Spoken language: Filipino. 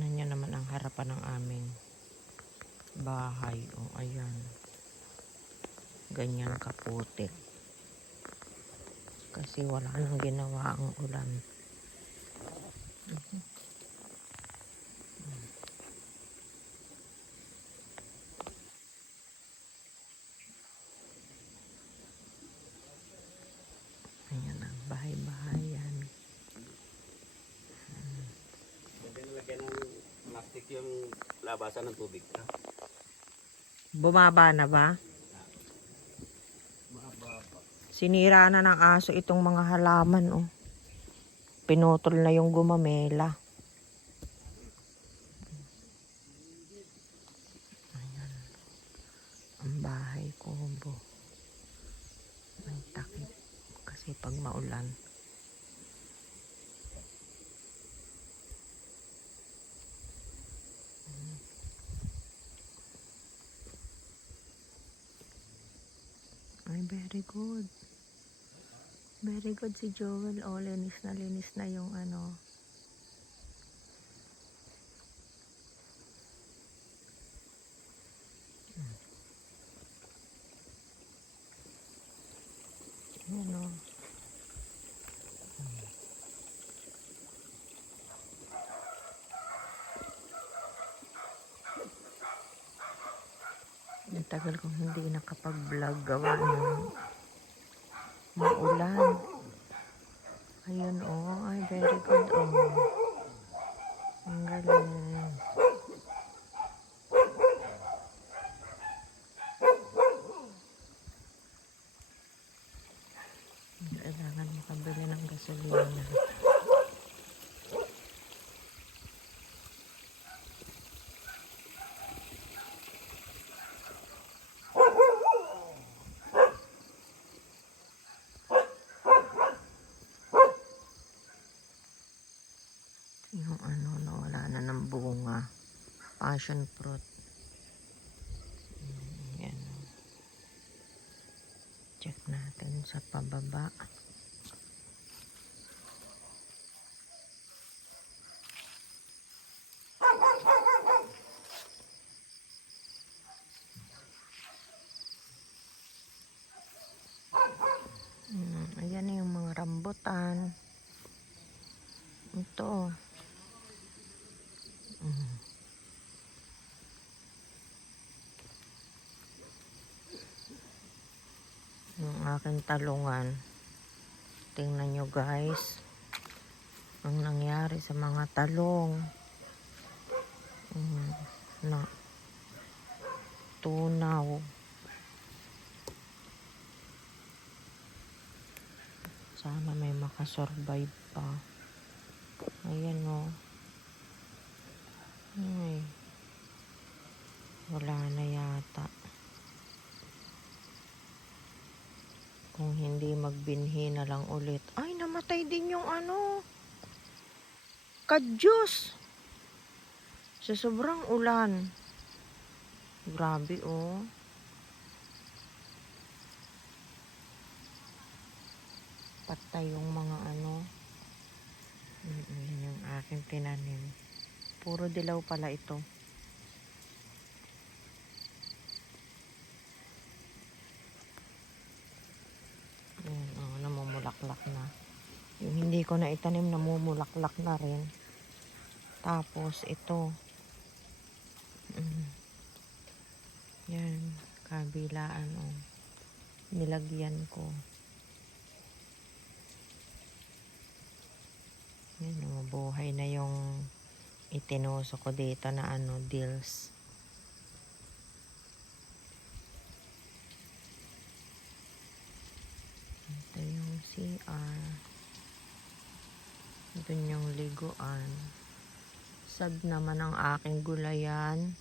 Tingnan naman ang harapan ng aming bahay. O, ayan. Ganyan kaputik. Kasi wala nang ginawa ang ulan. Ayan ang bahay-bahayan. Yung labasan ng tubig. Ha? Bumaba na ba? Sinira na ng aso itong mga halaman, oh. Pinutol na yung gumamela. Ayan. Ang bahay kubo. May takip. Kasi pag maulan. Ay, very good. Very good si Joel. Oh, linis na linis na yung ano. Hmm. Ayan o. Hmm. Ang tagal kong hindi nakapag-vlog gawa ng maulan. Ayun oh, ay very good oh. Ang galing. Kailangan makabili ng gasolina. Yung ano, nawala na ng bunga. Passion fruit. Mm, Yan. Check natin sa pababa. Mm, ayan yung mga rambutan. Ito. Mm. Yung aking talungan. Tingnan nyo guys. Ang nangyari sa mga talong. Mm, na tunaw. Sana may makasurvive pa. Ayan o. Ay. Wala na yata. Kung hindi magbinhi na lang ulit. Ay, namatay din yung ano. Kadyos. Sa sobrang ulan. Grabe oh. Patay yung mga ano. Yan yung aking tinanim. Puro dilaw pala ito. Ayan, oh, namumulaklak na. Yung hindi ko na itanim, namumulaklak na rin. Tapos, ito. Mm. Yan, kabilaan, oh. Nilagyan ko. Yan, oh, buhay na yung itinuso ko dito na ano, deals. Ito yung CR. Doon yung liguan. Sad naman ang aking gulayan.